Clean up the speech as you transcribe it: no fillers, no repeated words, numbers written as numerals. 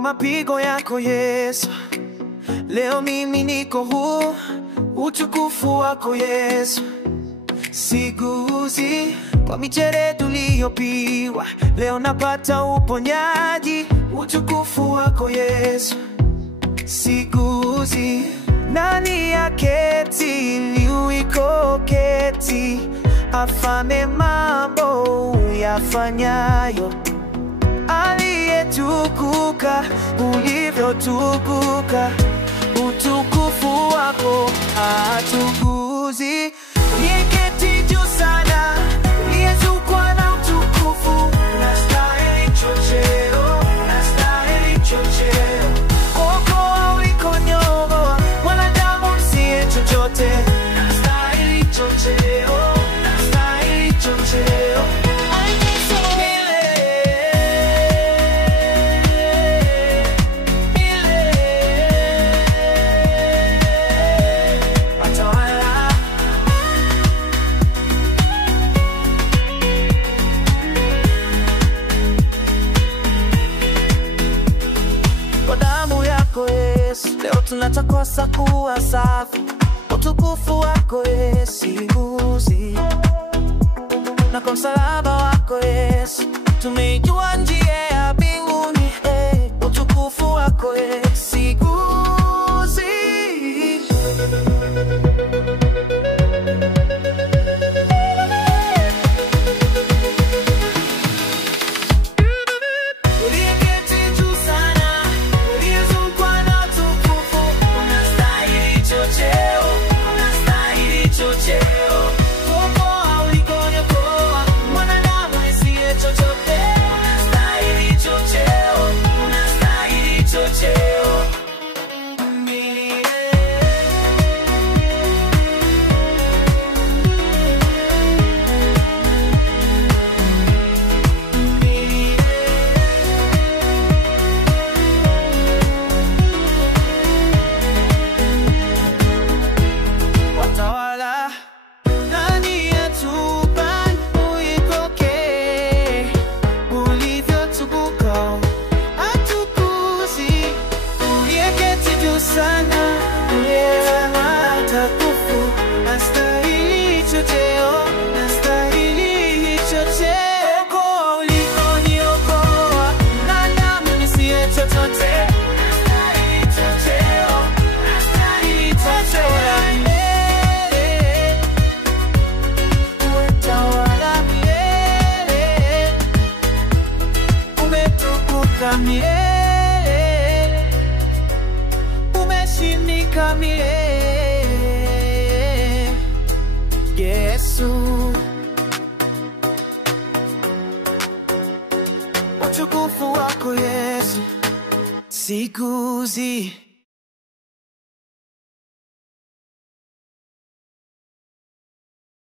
kwa mapigo yako Yesu. Leo mimi niko huru, utukufu wako Yesu. Siguzi kwa micheredi uliyopigwa, leo napata uponyaji, utukufu wako Yesu. Siguzi nani aketi liuiko keti, afane mambo yafanyayo, aliyetukuka ulivyotukuka, utukufu wako hatuguzi. Uliyeketi juu sana, uliyezukwa na utukufu, unastahili chocheo, unastahili chocheo. Okoa ulikonyoa, mwanadamu msiye chochote, unastahili chocheo, unastahili chocheo. Leo tunatakosa kuwa safi, utukufu wako Yesu. Siguzi na kwa msalaba wako Yesu, tumeijua njia ya mbinguni. Utukufu wako Yesu. Siguzi umeshindika milele Yesu. Utukufu wako Yesu. Siguzi